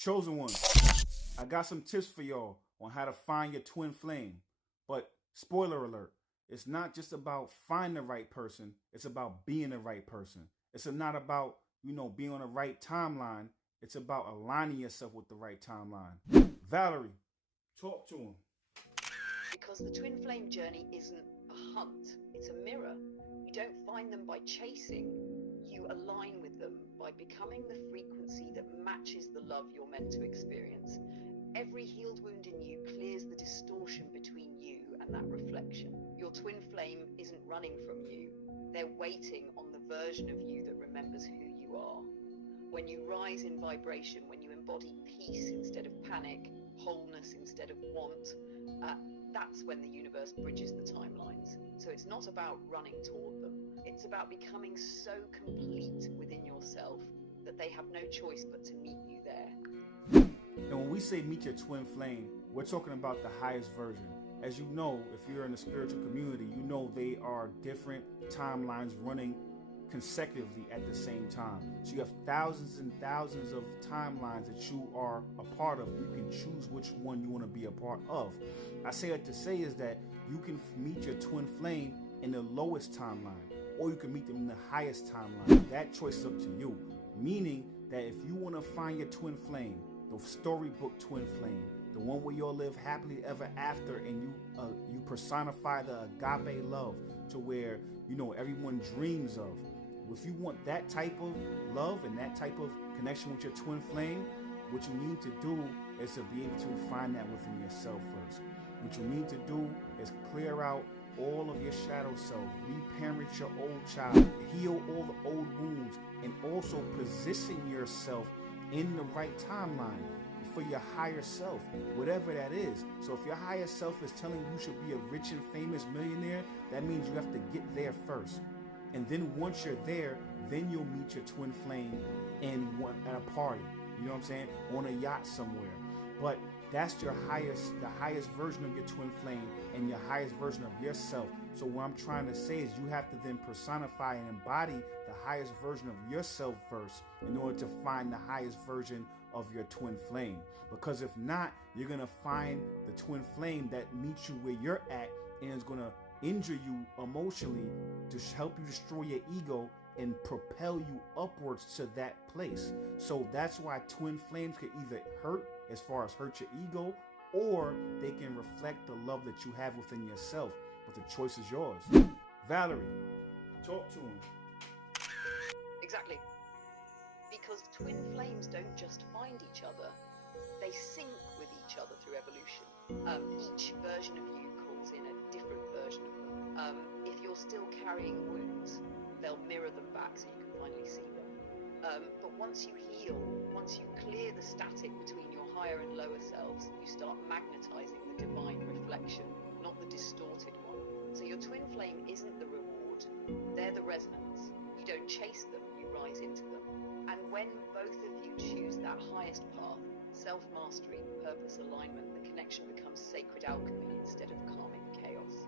Chosen ones, I got some tips for y'all on how to find your twin flame. But spoiler alert, it's not just about finding the right person, it's about being the right person. It's not about, being on the right timeline. It's about aligning yourself with the right timeline. Valerie, talk to him. Because the twin flame journey isn't a hunt, it's a mirror. You don't find them by chasing, you align with them by becoming the frequency that matches the love you're meant to experience. Every healed wound in you clears the distortion between you and that reflection. Your twin flame isn't running from you, they're waiting on the version of you that remembers who you are. When you rise in vibration, when you embody peace instead of panic, wholeness instead of want, that's when the universe bridges the timelines. So it's not about running toward them. It's about becoming so complete within yourself that they have no choice but to meet you there. And when we say meet your twin flame, we're talking about the highest version. As you know, if you're in the spiritual community, you know they are different timelines running consecutively at the same time. So you have thousands and thousands of timelines that you are a part of. You can choose which one you want to be a part of. I say that to say is that you can meet your twin flame in the lowest timeline, or you can meet them in the highest timeline. That choice is up to you. Meaning that if you want to find your twin flame, the storybook twin flame, the one where you'll live happily ever after, and you personify the agape love to where everyone dreams of. If you want that type of love and that type of connection with your twin flame, what you need to do is to be able to find that within yourself first. What you need to do is clear out all of your shadow self, reparent your old child, heal all the old wounds, and also position yourself in the right timeline for your higher self, whatever that is. So if your higher self is telling you should be a rich and famous millionaire, that means you have to get there first. And then once you're there, then you'll meet your twin flame at a party. You know what I'm saying? On a yacht somewhere. But that's the highest version of your twin flame and your highest version of yourself. So what I'm trying to say is you have to then personify and embody the highest version of yourself first in order to find the highest version of your twin flame. Because if not, you're going to find the twin flame that meets you where you're at and is going to injure you emotionally to help you destroy your ego and propel you upwards to that place. So that's why twin flames can either hurt as far as hurt your ego, or they can reflect the love that you have within yourself. But the choice is yours. Valerie, talk to him. Exactly. Because twin flames don't just find each other, they sync with each other through evolution. Each version of you calls in a different version of them. If you're still carrying wounds, they'll mirror them back so you can finally see them. But once you heal, once you clear the static between your higher and lower selves, you start magnetizing the divine reflection, not the distorted one. So your twin flame isn't the reward, they're the resonance. You don't chase them, you rise into them. And when both of you choose that highest path, self-mastery, purpose alignment, the connection becomes sacred alchemy instead of karmic chaos.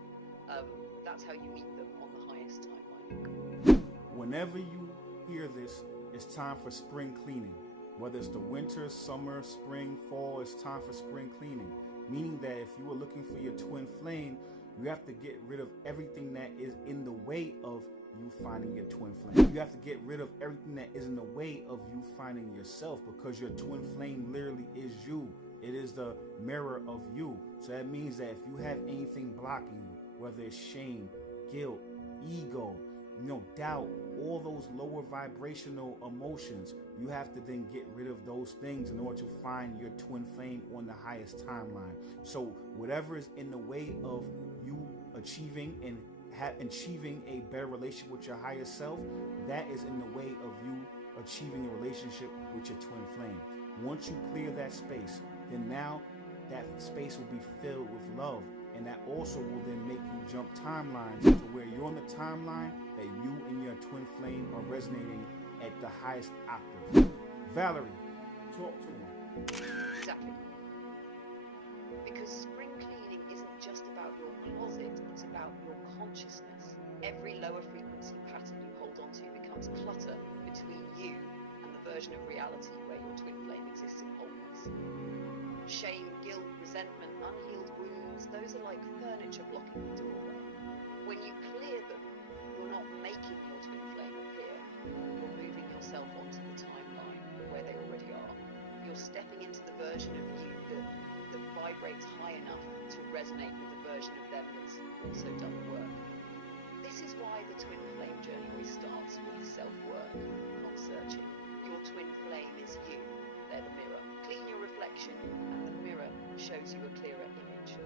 That's how you meet them on the highest timeline. Whenever you hear this, it's time for spring cleaning. Whether it's the winter, summer, spring, fall, it's time for spring cleaning. Meaning that if you were looking for your twin flame, you have to get rid of everything that is in the way of you finding your twin flame. You have to get rid of everything that is in the way of you finding yourself, because your twin flame literally is you. It is the mirror of you. So that means that if you have anything blocking you, whether it's shame, guilt, ego, doubt, all those lower vibrational emotions, you have to then get rid of those things in order to find your twin flame on the highest timeline. So whatever is in the way of you achieving and achieving a better relationship with your higher self, that is in the way of you achieving a relationship with your twin flame. Once you clear that space, then now that space will be filled with love, and that also will then make you jump timelines to where you're on the timeline that you and your twin flame are resonating at the highest octave. Valerie, talk to him. Exactly. Because spring cleaning isn't just about your closet, it's about your consciousness. Every lower frequency pattern you hold on to becomes clutter between you and the version of reality where your twin flame exists in wholeness. resentment, unhealed wounds, those are like furniture blocking the doorway. When you clear them, you're not making your twin flame appear. You're moving yourself onto the timeline where they already are. You're stepping into the version of you that vibrates high enough to resonate with the version of them that's also done the work. This is why the twin flame journey always starts with self-work, not searching. Your twin flame is you. They're the mirror. Clean your reflection, and the mirror shows you a clearer image.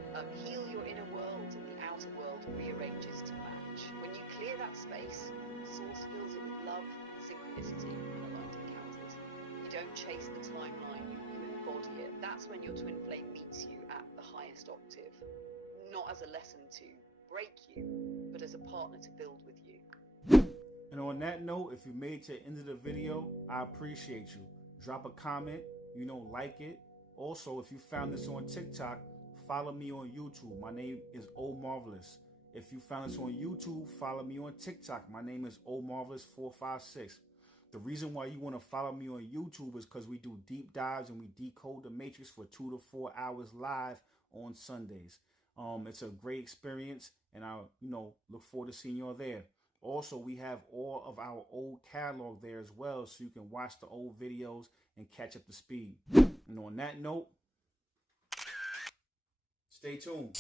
Heal your inner world, and the outer world rearranges to match. When you clear that space, Source fills it with love, synchronicity, and aligned encounters. You don't chase the timeline, you embody it. That's when your twin flame meets you at the highest octave. Not as a lesson to break you, but as a partner to build with you. And on that note, if you made it to the end of the video, I appreciate you. Drop a comment, like it. Also, if you found this on TikTok, follow me on YouTube. My name is Omarvelous. If you found this on YouTube, follow me on TikTok. My name is Omarvelous456. The reason why you want to follow me on YouTube is because we do deep dives and we decode the matrix for 2 to 4 hours live on Sundays. It's a great experience, and I, look forward to seeing you all there. Also, we have all of our old catalog there as well, so you can watch the old videos and catch up to speed. And on that note, stay tuned.